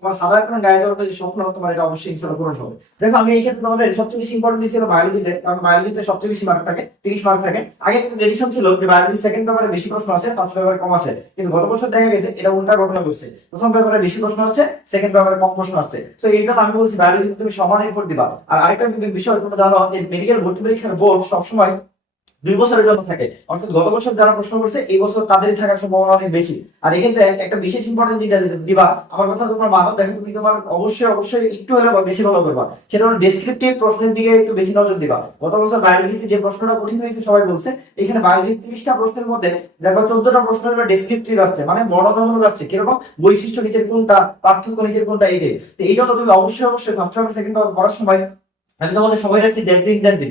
তোমার সাদা কোনো তোমার এটা অবশ্যই পূরণ হবে। দেখো, আমি এই ক্ষেত্রে তোমাদের সবচেয়ে বেশি ইম্পর্টেন্ট বায়োলজিতে, কারণ বায়োলজিতে সবচেয়ে বেশি মার্ক থাকে, তিরিশ মার্ক থাকে। আগে একটা ট্রেডিশন ছিল যে বায়োলজি সেকেন্ড পেপারে বেশি প্রশ্ন আসে ফার্স্ট পেপারে কম আসে। কিন্তু গত বছর দেখা গেছে, এটা উল্টা ঘটনা ঘটছে। প্রথম পেপারে বেশি প্রশ্ন আসছে সেকেন্ড পেপারে কম প্রশ্ন আসছে। তো এই জন্য আমি বলছি বায়োলজি তুমি সমান এফোর্ট দিবা। আর আরেকটা বিষয় তোমরা জানো, যে মেডিকেল ভর্তি পরীক্ষার বোর্ড সবসময় দুই বছরের জন্য থাকে। অর্থাৎ গত বছর যারা প্রশ্ন করছে, এই বছর তাদেরই থাকার সম্ভাবনা অনেক বেশি। আর এক্ষেত্রে একটা বিশেষ ইম্পর্টেন্ট দিতে দিবা। আমার কথা তোমার মানব দেখো তুমি তোমার অবশ্যই অবশ্যই একটু হলেও বেশি ভালো করবা। সেটা হলো ডেসক্রিপটিভ প্রশ্নের দিকে একটু বেশি নজর দিবা। গত বছর বায়োলজিতে যে প্রশ্নটা কঠিন হয়েছে, সবাই বলছে, এখানে বায়োলজি তিরিশটা প্রশ্নের মধ্যে দেখো চোদ্দটা প্রশ্ন হলো ডেসক্রিপটিভ আসছে মানে বর্ণনামূলক আসছে। কীরকম? বৈশিষ্ট্য নিজের কোনটা, পার্থক্য নিজের কোনটা এইটাই তো এই জন্য তুমি অবশ্যই অবশ্যই ফার্স্ট সেকেন্ড পড়ার সময় আমি তোমাদের সবাই রাখছি দেড় দিন দেড় দিন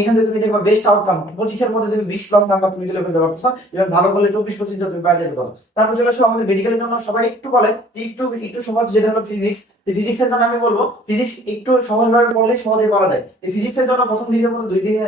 এখান থেকে তুমি দেখবা বেস্ট আউটকাম পঁচিশের মধ্যে তুমি বিশ প্লাস নাম্বার তুমি তুলে ফেলতে পারছ এবং ভালো করলে চব্বিশ, পঁচিশ তুমি বাইরে যেতে পারো তারপর চলে আসো আমাদের মেডিকেলের জন্য সবাই একটু বলে, একটু একটু সহজ যেটা হলো ফিজিক্স আমি বলব ফিজিক্স একটু সহজভাবে পড়লে সহজে পড়া যায়। এই প্রথম মধ্যে দুই দিনে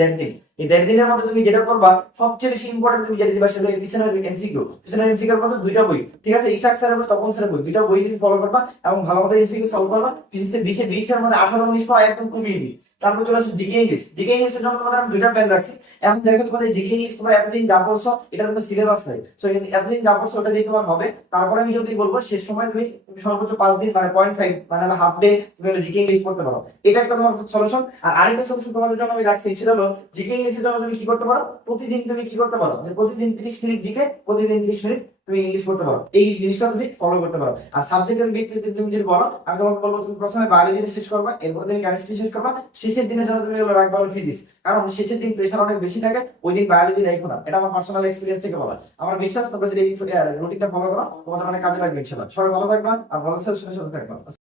দেড় দিন এই দেড় দিনের মধ্যে তুমি যেটা করবা, সবচেয়ে বেশি ইম্পর্টেন্ট তুমি যেটা দিবা সেটা মধ্যে দুইটা বই, ঠিক আছে? ইসাক স্যারের বই তপন স্যারের বই, দুইটা বই তুমি ফলো করবা এবং ভালো মতো সলভ করবা। ফিজিক্সের বিশে বিশের মধ্যে আঠারো উনিশ পাওয়া একদম খুবই ইজি তারপর চলে আসছে জিকে ইংলিশ। জিকে ইংলিশের জন্য তোমাদের আমি দুইটা প্ল্যান রাখছি। এখন দেখো তোমাদের জিকে ইংলিশ তোমরা এতদিন যা পড়ছো, এটার কোনো সিলেবাস নাই। সো এতদিন যা পড়ছো, ওটা দিয়ে তোমার হবে। তারপরে আমি যদি বলব, শেষ সময় তুমি তুমি সর্বোচ্চ পাঁচ দিন মানে পয়েন্ট ফাইভ মানে হাফ ডে তুমি জিকে ইংলিশ পড়তে পারো। এটা একটা তোমার সলিউশন আর আরেকটা সলিউশন তোমাদের জন্য আমি রাখছি, সেটা হলো জিকে ইংলিশের জন্য তুমি কি করতে পারো? প্রতিদিন তুমি কি করতে পারো? যে প্রতিদিন তিরিশ মিনিট জিকে প্রতিদিন তিরিশ মিনিট তুমি ইংলিশ পড়তে পারো। এই জিনিসটা তুমি ফলো করতে পারো। আর সাবজেক্টের ভিত্তিতে তুমি যদি বলো, আমি তোমাকে বলব তুমি প্রথমে বায়োলজি শেষ করবা, এরপর তুমি কেমিস্ট্রি শেষ করবা, শেষের দিনে ধরো তুমি রাখবা ফিজিক্স কারণ শেষের দিন প্রেশার অনেক বেশি থাকে, ওই দিন বায়োলজি দেখো না। এটা আমার পার্সোনাল এক্সপিরিয়েন্স থেকে বলা। আমার বিশ্বাস, তোমরা যদি এই রুটিনটা ফলো করো, তোমাদের অনেক কাজে লাগবে ইনশাল্লাহ সবাই ভালো থাকবা, আর ভালো সাথে থাকবা।